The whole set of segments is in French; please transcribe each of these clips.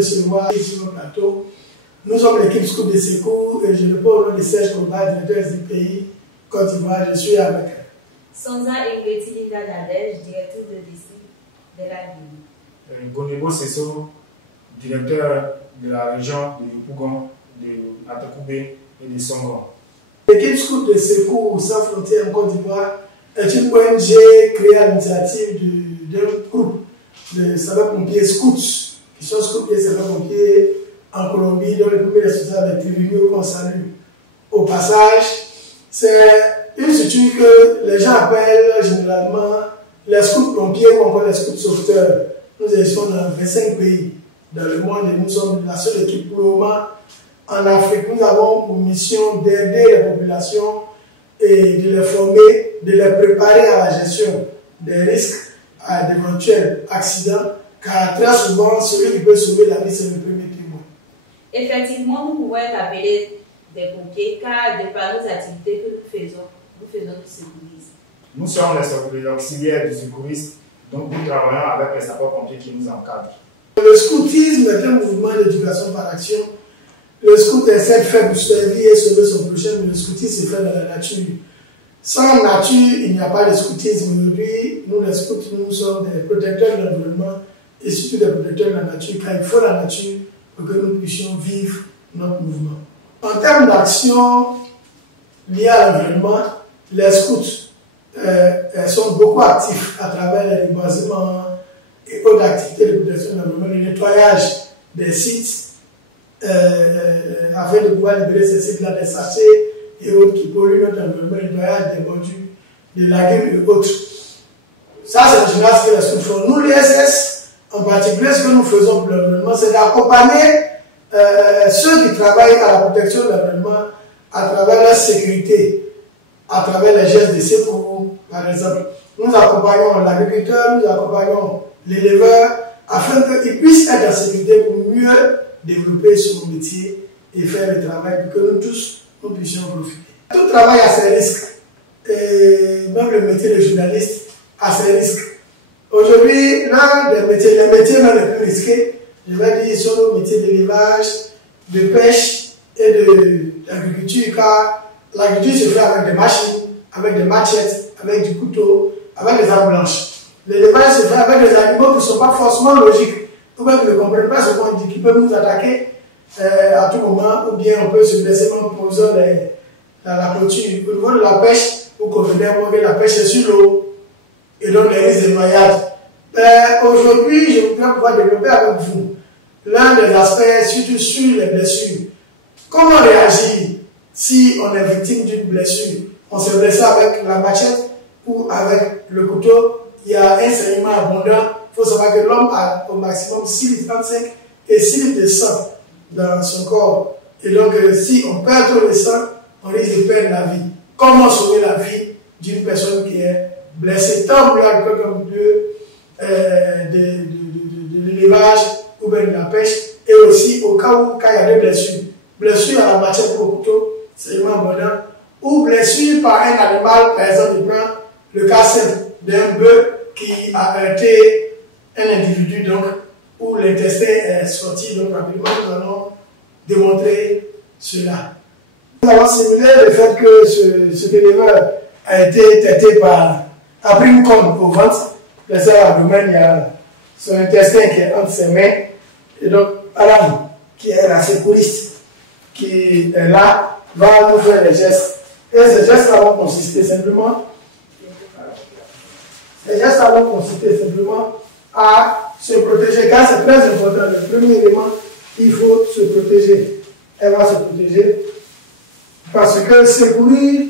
recevoir sur le plateau. Nous sommes l'équipe Scout de Secours et je ne peux au nom de Serge Komba, directeur du pays Côte d'Ivoire, je suis avec elle. Sonza Ingeti Linda Nadej, directrice de district de la Guinée. Gonebo Sesso, directeur de la région de Yopougon, de Atakoubé et de Songon. L'équipe Scout de Secours sans frontières en Côte d'Ivoire est une ONG créée à l'initiative d'un groupe de sapeurs-pompiers scouts, qui sont scouts et sapeurs-pompiers en Colombie, dont le premier responsable est Tribunio qu'on salue. Au passage, c'est une structure que les gens appellent généralement les scouts pompiers ou encore les scouts sauveteurs. Nous existons dans 25 pays dans le monde et nous sommes la seule équipe pour le moment en Afrique. Nous avons pour mission d'aider les populations et de les former, de les préparer à la gestion des risques, à d'éventuels accidents, car très souvent, celui qui peut sauver la vie, c'est le premier témoin. Effectivement, nous pouvons être appelés des pompiers car de par nos activités que nous faisons du secourisme. Nous sommes les auxiliaires du secourisme, donc nous travaillons avec les sapeurs-pompiers qui nous encadrent. Le scoutisme est un mouvement d'éducation par action. Le scout essaie de faire pour servir et sauver son prochain, mais le scoutisme se fait dans la nature. Sans nature, il n'y a pas de scoutisme. Aujourd'hui, nous les scouts, nous sommes des protecteurs de l'environnement et surtout des protecteurs de la nature, car il faut la nature pour que nous puissions vivre notre mouvement. En termes d'action liée à l'environnement, les scouts sont beaucoup actifs à travers les reboisements et autres activités de protection de l'environnement, le nettoyage des sites, afin de pouvoir libérer ces sites-là des sachets et autres qui polluent notre environnement, le nettoyage des bordures, des lagunes et autres. Ça, c'est en général ce que les scouts font. Nous, l'ISS, en particulier, ce que nous faisons pour l'environnement, c'est d'accompagner ceux qui travaillent à la protection de l'environnement à travers la sécurité, à travers les gestes de secours, par exemple. Nous accompagnons l'agriculteur, nous accompagnons l'éleveur, afin qu'il puisse être en sécurité pour mieux développer son métier et faire le travail pour que nous tous, nous puissions profiter. Tout travail a ses risques, et même le métier de journaliste a ses risques. Aujourd'hui, l'un des métiers, les métiers les plus risqués, je vais dire, sont nos métiers d'élevage, de pêche et d'agriculture, car l'agriculture se fait avec des machines, avec des machettes, avec du couteau, avec des armes blanches. L'élevage se fait avec des animaux qui ne sont pas forcément logiques. Ou bien qui ne comprennent pas ce qu'on dit, qui peuvent nous attaquer à tout moment, ou bien on peut se blesser même en posant dans la clôture. Au niveau de la pêche, vous comprenez la pêche est sur l'eau, et donc les risques de noyade. Aujourd'hui, je voudrais pouvoir développer avec vous l'un des aspects, surtout sur les blessures. Comment réagir si on est victime d'une blessure? On s'est blessé avec la machette ou avec le couteau. Il y a un saignement abondant. Il faut savoir que l'homme a au maximum 6,35 litres et 6 litres de sang dans son corps. Et donc, si on perd trop de sang, on risque de perdre la vie. Comment sauver la vie d'une personne qui est blessée, tant pour l'agriculture comme de l'élevage ou bien de la pêche, et aussi au cas où il y a des blessures. Blessure à la machette ou au couteau, saignement abondant, ou blessure par un animal, par exemple, il prend le cas simple d'un bœuf qui a heurté un individu, donc, où l'intestin est sorti, donc rapidement nous allons démontrer cela. Nous avons simulé le fait que cet éleveur a été traité a pris une corne au ventre, blessé à l'abdomen, il y a son intestin qui est entre ses mains, et donc Alam, qui est la secouriste, qui est là, va nous faire les gestes. Et ces gestes-là vont consister simplement à se protéger, car c'est très important. Le premier élément, il faut se protéger. Elle va se protéger parce que secourir,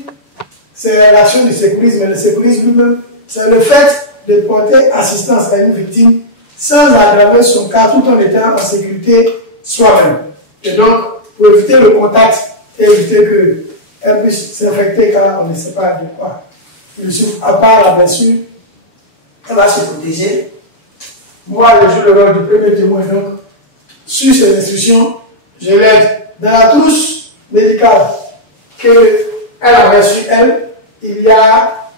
c'est l'action du secourisme, mais le secourisme lui-même, c'est le fait de porter assistance à une victime sans aggraver son cas tout en étant en sécurité soi-même. Et donc, pour éviter le contact et éviter qu'elle puisse s'infecter car on ne sait pas de quoi il souffre, à part la blessure, elle va se protéger. Moi, je joue le rôle du premier témoin, donc, sur ces instructions, je l'aide. Dans la trousse médicale qu'elle a reçue, elle, il y a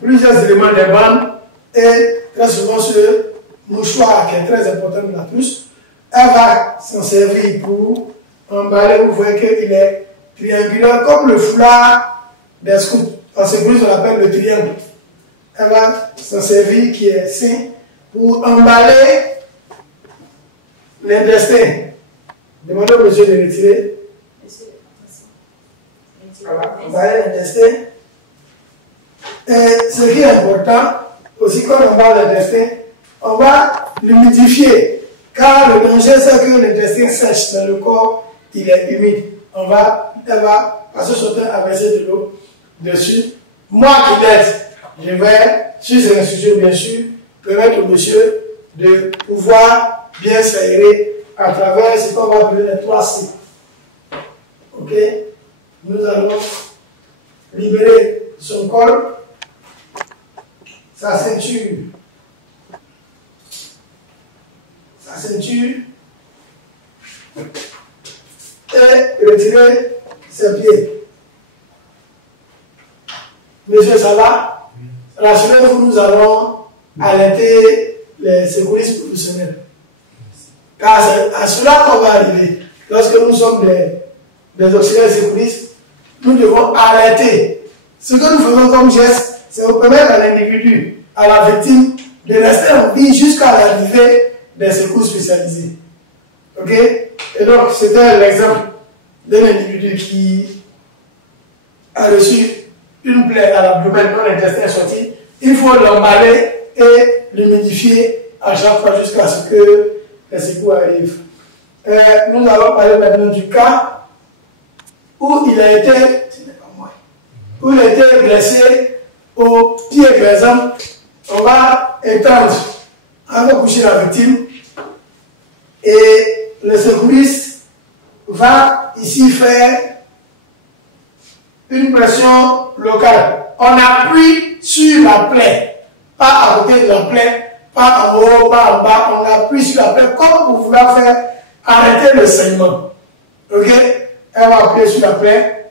plusieurs éléments des bandes et très souvent ce mouchoir qui est très important dans la trousse. Elle va s'en servir pour emballer. Vous voyez qu'il est triangulaire comme le foulard des scouts. En secourisme, on l'appelle le triangle. Elle va s'en servir qui est sain pour emballer l'intestin. Demandez au monsieur de retirer. Voilà, emballer l'intestin. Et ce qui est important, aussi quand on emballe l'intestin, on va l'humidifier. Car le danger, c'est que l'intestin sèche dans le corps, il est humide. Elle va passer son temps à verser de l'eau dessus. Moi qui l'aide, je vais, sur ces institutions, bien sûr, permettre au monsieur de pouvoir bien s'aérer à travers ce qu'on va appeler les 3 C. Ok? Nous allons libérer son col, sa ceinture, et retirer ses pieds. Monsieur, ça va? Rassurez-vous, nous allons allaiter les secouristes professionnels. Car c'est à cela qu'on va arriver. Lorsque nous sommes des auxiliaires secouristes, nous devons allaiter. Ce que nous faisons comme geste, c'est de permettre à l'individu, à la victime, de rester en vie jusqu'à l'arrivée des secours spécialisés. Ok? Et donc, c'était l'exemple d'un individu qui a reçu une plaie à l'abdomen dont l'intestin est sorti. Il faut l'emballer et l'humidifier à chaque fois jusqu'à ce que les secours arrivent. Nous allons parler maintenant du cas où il a été, où il a été blessé au pied, par exemple. On va étendre, on va coucher la victime et le secouriste va ici faire une pression locale. On appuie sur la plaie, pas à côté de la plaie, pas en haut, pas en bas, on appuie sur la plaie comme pour vouloir faire arrêter le saignement. Ok? Elle va appuyer sur la plaie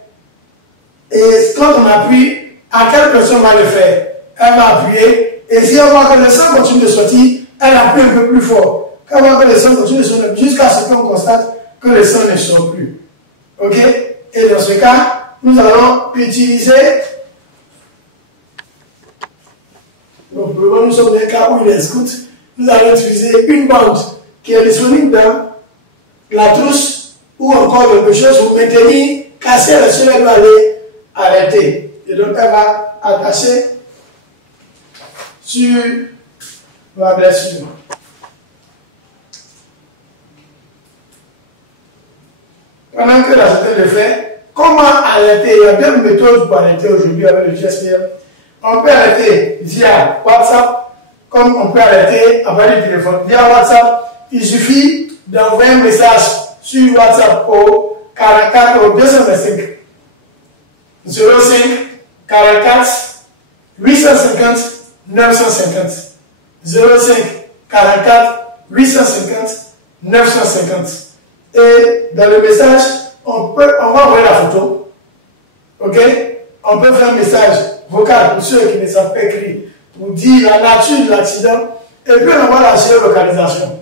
et quand on appuie, à quelle pression on va le faire? Elle va appuyer. Et si on voit que le sang continue de sortir, elle appuie un peu plus fort. Quand on voit que le sang continue de sortir, jusqu'à ce qu'on constate que le sang ne sort plus. Ok? Et dans ce cas, nous allons utiliser. Donc, nous sommes dans un cas où il est scout. Nous allons utiliser une bande qui est disponible dans la trousse ou encore quelque chose pour maintenir, casser le sol, elle va aller arrêter. Et donc, elle va attacher sur la blessure. Pendant que la santé le fait, comment arrêter? Il y a deux méthodes pour arrêter aujourd'hui avec le GSPM. On peut arrêter via WhatsApp, comme on peut arrêter avec le téléphone. Via WhatsApp, il suffit d'envoyer un message sur WhatsApp au 44 au 225 05 44 850 950 05 44 850 950. Et dans le message, on va envoyer la photo. Ok? On peut faire un message vocal pour ceux qui ne savent pas écrire, pour dire la nature de l'accident, et puis on envoie la géolocalisation.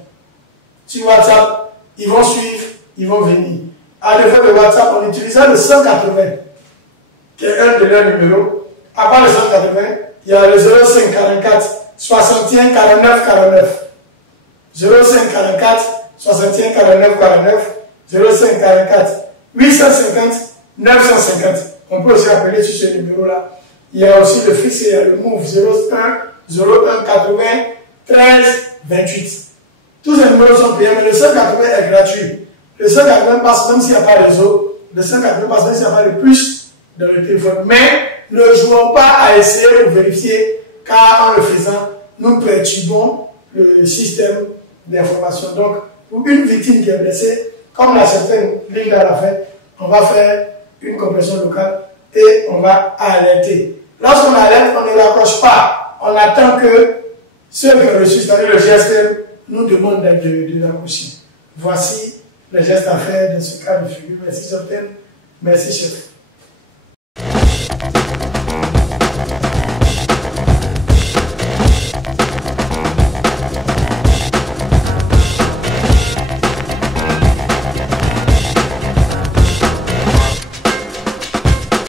Sur WhatsApp, ils vont suivre, ils vont venir. À défaut de WhatsApp, on utilisera le 180, qui est un de leurs numéros. À part le 180, il y a le 05 44 61 49 49. 05 44 61 49 49. 05 44 850 950. On peut aussi appeler sur ce numéro-là. Il y a aussi le fixe, il y a le MOVE 01 80 13 28. Tous ces numéros sont payants, mais le 180 est gratuit. Le 180 passe même s'il n'y a pas de réseau. Le 180 passe même s'il n'y a pas de puce dans le téléphone. Mais ne jouons pas à essayer de vérifier, car en le faisant, nous perturbons le système d'information. Donc, pour une victime qui est blessée, comme la certaine Linda l'a fait, on va faire une compression locale et on va alerter. Lorsqu'on alerte, on ne l'accroche pas. On attend que ceux qui ont reçu, c'est-à-dire le GSM, nous demandent de l'accrocher. Voici les gestes à faire dans ce cas de figure. Merci, Jordan. Merci, chef.